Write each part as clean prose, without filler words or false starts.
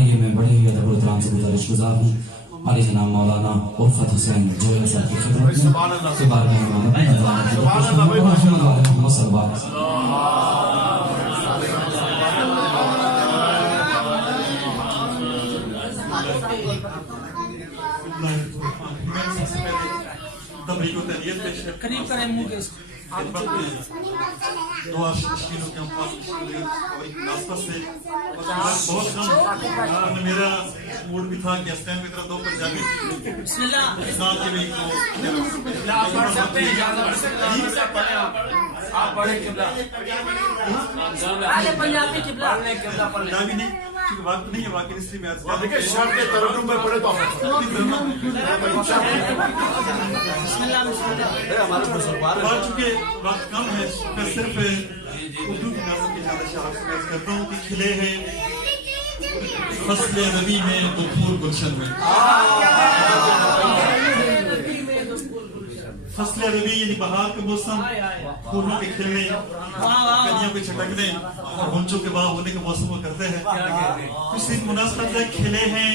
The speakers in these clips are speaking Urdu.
آئیے میں بڑے ہی ادب و احترام سے گزارش گزار ہوں علی جناب مولانا الفت حسین جوہر صاحب کی خدمت میں کہ بارگاہ امامت میں محمد صلی اللہ علیہ وسلم. تبریک و تحیت پیش ہے. قریب کریں منہ کے دعا تشکیلوں کے ہم اور ایک مناسبت سے بہت کم میرا موڈ بھی تھا کہ اس ٹائم کی طرح دو پنجابی بسم اللہ اسلام کے بھی آپ پڑھ سکتے ہیں آپ پڑھیں قبلہ پہلے پنجابی قبلہ پنجابی نہیں کیونکہ وقت نہیں ہے واقعی اس لیے میں دیکھیں شرط ترجم میں پڑھے تو چونکہ وقت کم ہے میں صرف اردو کی نظم کی زیادہ شعر سے بیان کرتا ہوں کہ کھلے ہیں فصل ربی میں تو پھول گلشن میں. فصل ربی یعنی بہار کا موسم, پھولوں کے کھلنے, کلیوں کے چھٹکنے اور غنچوں کے باغ ہونے کا موسم وہ کرتے ہیں. اسی مناسبت سے کھلے ہیں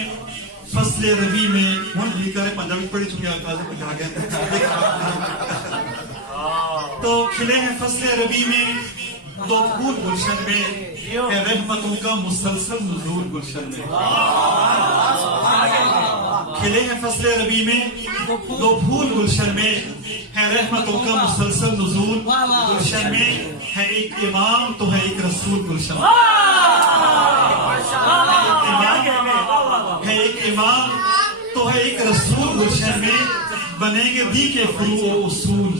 فصل ربی میں. ہم بھی کریں پنجابی پڑھی چکے آکاز میں کہا گیا تو کھلے ہیں فصل ربی میں دو پھول گلشن میں ہے رحمتوں کا مسلسل نزول گلشن میں. کھلے ہیں فصل ربی میں دو پھول گلشن میں ہے رحمتوں کا مسلسل نزول گلشن میں. ہے ایک امام تو ہے ایک رسول گلشن میں. ہے ایک امام تو ہے ایک رسول گلشن میں. بنیں گے دی کے فروع و اصول,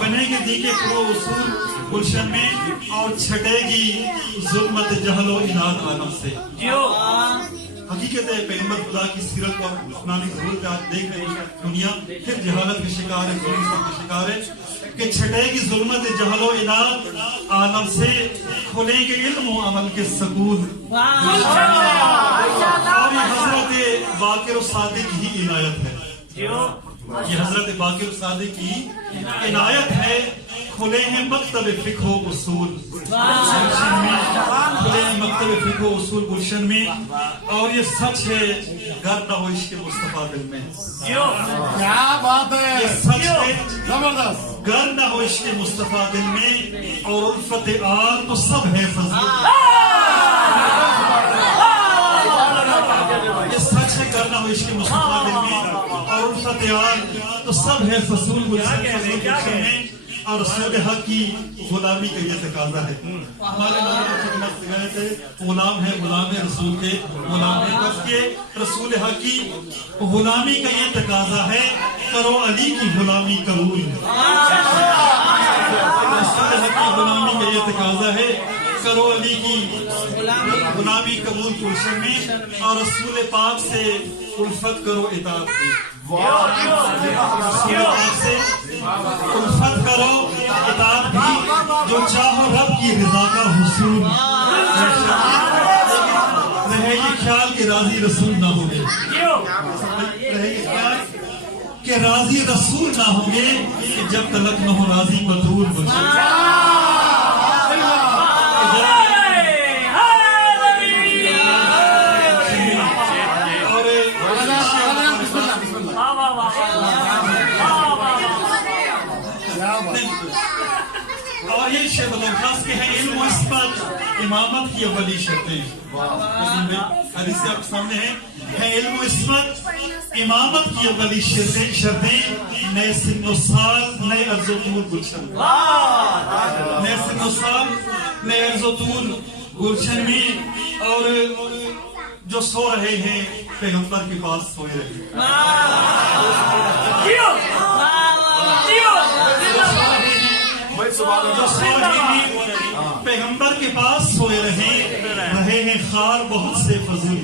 بنیں گے دی کے فروع و اصول گلشن میں. اور چھٹے گی ظلمت جہل و اناد عالم سے. حقیقت ہے پیغمبر خدا کی سیرت کو سنانے کی ضرورت ہے. آج دیکھ رہے ہیں دنیا پھر جہالت کے شکار ہے, ظلم کے شکار ہے کہ چھٹے گی ظلمت جہل و اناد عالم سے. کھلیں گے علم و عمل کے سکون. اور یہ حضرت باقر و صادق ہی عنایت ہے. یہ حضرت باقر و صادق کی عنایت ہے. کھلے ہیں مکتب فقہ و اصول گلشن میں. کھلے ہیں مکتب فقہ و اصول گلشن میں. اور یہ سچ ہے گر نہ ہو عشق مصطفیٰ دل میں. کیا بات ہے, یہ سچ ہے زبردست. گر نہ ہو عشق مصطفیٰ دل میں. اور الفت آل تو سب ہے فضول. یہ سچ ہے گر نہ ہو عشق مصطفیٰ دل میں. اور الفت آل تو سب ہے فضول گلشن میں. اور رسول حق کی غلامی کا یہ تقاضا ہے. ہمارے خدمت سے غلام ہے, غلام رسول کے غلام ہے. بس کے رسول حق کی غلامی کا یہ تقاضا ہے. کرو علی کی غلامی قبول. رسول حق کی غلامی کا یہ تقاضا ہے. کرو علی کی غلامی قبول گلشن میں. اور رسول پاک سے الفت کرو اطاعت کی. رسول پاک سے الفت کرو اطاعت بھی. جو چاہو رب کی رضا کا حصول. رہے یہ خیال کہ راضی رسول نہ ہوں گے. رہے یہ خیال کہ راضی رسول نہ ہوں گے. جب تلک نہ ہو راضی مطرود گلشن. اور یہ شیخ الخاص کے ہیں علم و عصمت امامت کی اولی شرطیں. حدیث سے آپ سامنے ہے علم و عصمت امامت کی اولی شرطیں. نئے سن و سال نئے عرض و طول گلشن. نئے سن و سال نئے عرض و طول گلشن میں. اور جو سو رہے ہیں پیغمبر کے پاس سوئے رہے. جو سو رہے ہیں پیغمبر کے پاس سوئے رہے ہیں خار بہت سے فضول.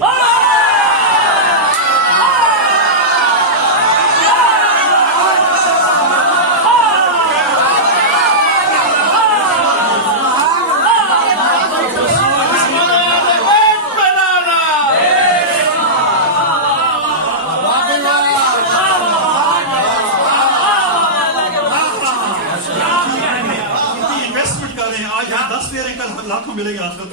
لاکھوں ملے گے آخر.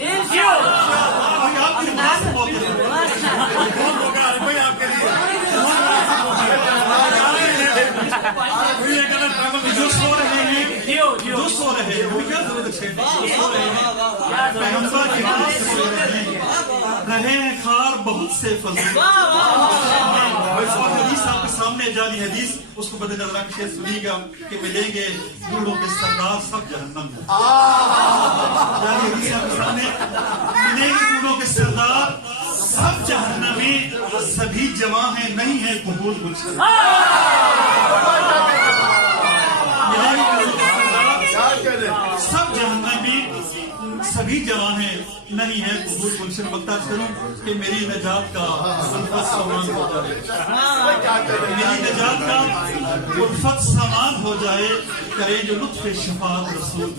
رہے ہیں خار بہت سے فضل اور حدیث آپ کے سامنے جاری حدیث اس کو بدل نظر رکھ کے سنیے گا کہ ملیں گے بوڑھوں کے سردار سب جہنم میں جاری حدیث آپ کے سامنے ملیں گے بوڑھوں کے سردار سب جہنمی سبھی جوان ہیں نہیں ہے قبول گلشن سب جہنمی سبھی جوان ہیں نہیں ہے قبول گلشن بتا کروں کہ میری نجات کا الفت سامان ہو جائے میری نجات کا الفت سامان ہو جائے کرے جو لطف شفاعت رسول